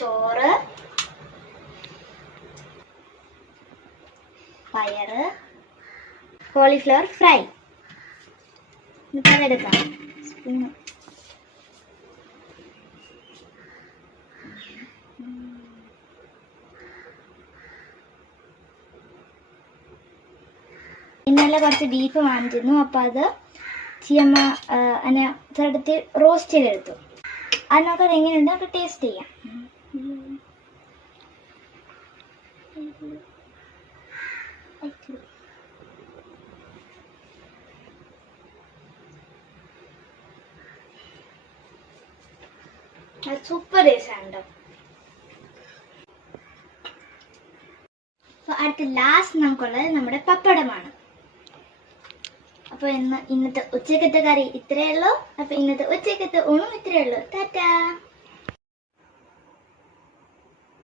ചോറ്, പയറ്, cauliflower fry. അതെടുക്കാം spoon. ഇന്നലെ കുറച്ച് ബീഫ് വാങ്ങിച്ചിരുന്നു. അപ്പോൾ അത് ചിയമ്മ അതിനെ ചെറുത്തി റോസ്റ്റ് ചെയ്തെടുത്തു. അത് നമുക്കത് എങ്ങനെയുണ്ട് നമുക്ക് ടേസ്റ്റ് ചെയ്യാം. സൂപ്പർ ടേസ്റ്റ് ആണ് കേട്ടോ. അപ്പോൾ അടുത്ത ലാസ്റ്റ് നമുക്കുള്ളത് നമ്മുടെ പപ്പടമാണ്. അപ്പോൾ ഇന്നത്തെ ഉച്ചക്കത്തെ കറി ഇത്രയേ ഉള്ളൂ. അപ്പോൾ ഇന്നത്തെ ഉച്ചക്കത്തെ ഊണും ഇത്രയേ ഉള്ളൂ. ടാറ്റാ.